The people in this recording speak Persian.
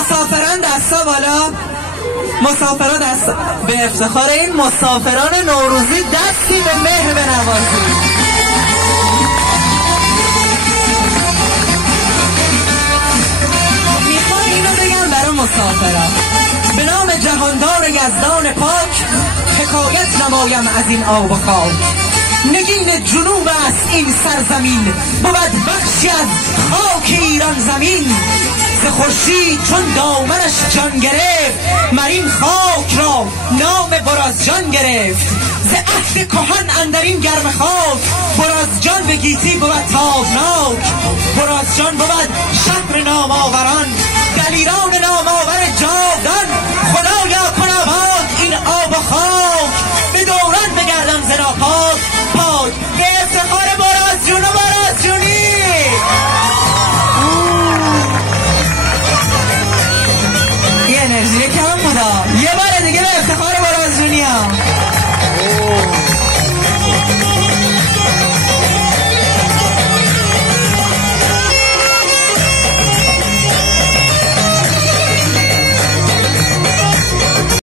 مسافران دستا بالا. مسافران دست به افتخار این مسافران نوروزی دستی به مهر بنوازید. میخوام اینو بگم برای مسافران. به نام جهاندار یزدان پاک حکایت نمایم از این آب و خاک. نگین جنوب است این سرزمین، بود بخشی از خاک ایران زمین. ز خورشید چون دامنش جان گرفت، مر این خاک را نام برازجان گرفت. ز عهد کهن اندر این گرم خاک، برازجان به گیتی بود تابناک. برازجان بود شهر نامآوران، دلیران نامآور جاودان. خدایا کن آباد این آب و خاک، به دوران بگردم ز ناپاک پاک. به افتخار برازجون و برازجونی. یه انرژی کم بودا. یه بار دیگه به افتخار برازجونی ها.